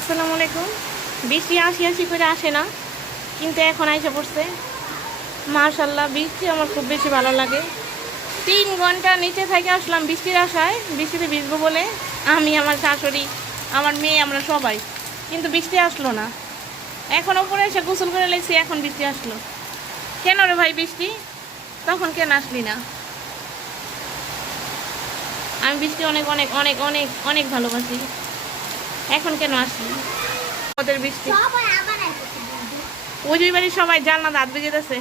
আসসালামু আলাইকুম। বৃষ্টি আসি আসি করে আসে না, কিন্তু এখন আইসা পড়ছে। মাশাল্লাহ, বৃষ্টি আমার খুব বেশি ভালো লাগে। 3 ঘন্টা নিচে থেকে আসলাম বৃষ্টির আশায়, বৃষ্টিতে ভিজবো বলে। আমি, আমার শাশুড়ি, আমার মেয়ে, আমরা সবাই। কিন্তু বৃষ্টি আসলো না। এখন ওপরে এসে গোসল করে লেছি, এখন বৃষ্টি আসলো। কেন রে ভাই বৃষ্টি, তখন কেন আসলি না? আমি বৃষ্টি অনেক অনেক অনেক অনেক অনেক ভালোবাসি, এখন কেন আসলি? ওদের বৃষ্টি, ওই দুই বাড়ির সবাই জানলা দাঁত বেজে দিয়েছে।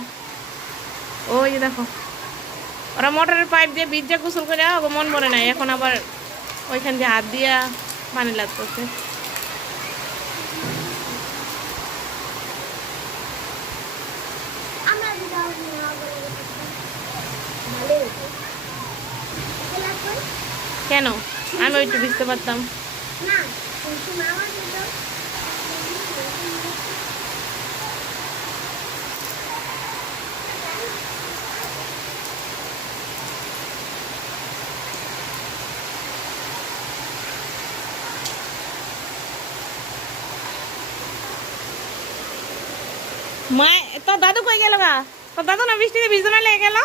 ওই যে দেখো, ওরা মোটরের পাইপ দিয়ে বীজ গোসল করে মন ভরে নাই, এখন আবার ওইখান দিয়ে হাত দিয়া পানি লাগতেছে। কেন? আমি ওইটু বুঝতে পারতাম। মা, তোর দাদু কই গেল গা? তোর দাদু না বৃষ্টিতে ভিজতে না লেগে গেল?